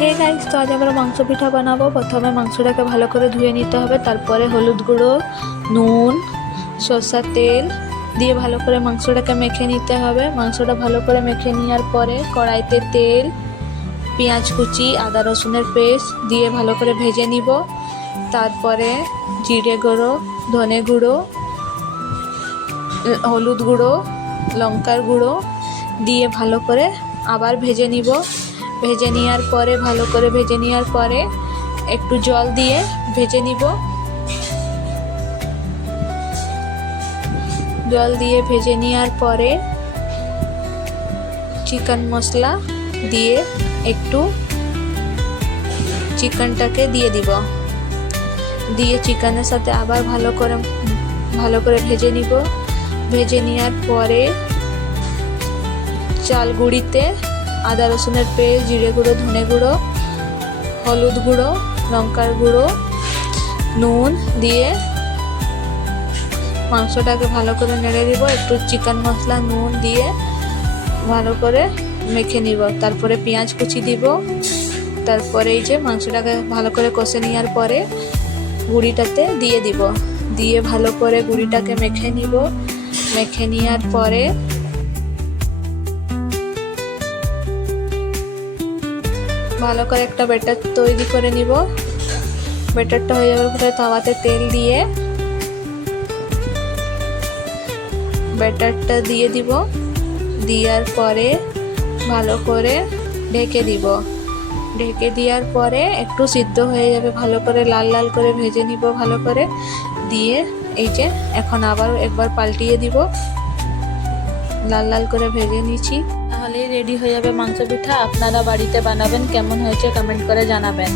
Hey guys, তো আজ আমরা মাংস পিঠা বানাবো। প্রথমে মাংসটাকে ভালো করে ধুয়ে নিতে হবে, তারপরে হলুদ গুঁড়ো, নুন, সরষের তেল দিয়ে ভালো করে মাংসটাকে মেখে নিতে হবে। মাংসটা ভালো করে মেখে নেওয়ার পরে কড়াইতে তেল, পেঁয়াজ কুচি, আদা রসুনের পেস্ট দিয়ে ভালো করে ভেজে নিব। তারপরে জিরে গুঁড়ো, ধনে গুঁড়ো, হলুদ গুঁড়ো, লঙ্কার গুঁড়ো দিয়ে ভালো করে আবার ভেজে নিব। ভেজে নেওয়ার পরে ভালো করে ভেজে নেওয়ার পরে একটু জল দিয়ে ভেজে নিব। জল দিয়ে ভেজে নেওয়ার পরে চিকেন মশলা দিয়ে একটু চিকেনটাকে দিয়ে দিব। দিয়ে চিকেনের সাথে আবার ভালো করে ভেজে নিব। ভেজে নেওয়ার পরে চাল গুঁড়িতে আদা রসুনের পেস্ট, জিরে গুঁড়ো, ধনে গুঁড়ো, হলুদ গুঁড়ো, লঙ্কার গুঁড়ো, নুন দিয়ে মাংসটাকে ভালো করে নেড়ে দিব। একটু চিকেন মশলা, নুন দিয়ে ভালো করে মেখে নিব। তারপরে পেঁয়াজ কুচি দিব। তারপরে এই যে মাংসটাকে ভালো করে কষে নেওয়ার পরে গুঁড়িটাতে দিয়ে দিব। দিয়ে ভালো করে গুঁড়িটাকে মেখে নিব। মেখে নেওয়ার পরে ভালো করে একটা ব্যাটার তৈরি করে নিব। ব্যাটারটা হয়ে যাওয়ার পরে তাওয়াতে তেল দিয়ে ব্যাটারটা দিয়ে দিব। দেওয়ার পরে ভালো করে ঢেকে দিব। ঢেকে দেওয়ার পরে একটু সিদ্ধ হয়ে যাবে, ভালো করে লাল লাল করে ভেজে নিব। ভালো করে দিয়ে এই যে এখন আবার একবার পাল্টিয়ে দিব। লাল লাল করে ভেজে নিচ্ছি, তাহলেই রেডি হয়ে যাবে মাংস পিঠা। আপনারা বাড়িতে বানাবেন, কেমন হয়েছে কমেন্ট করে জানাবেন।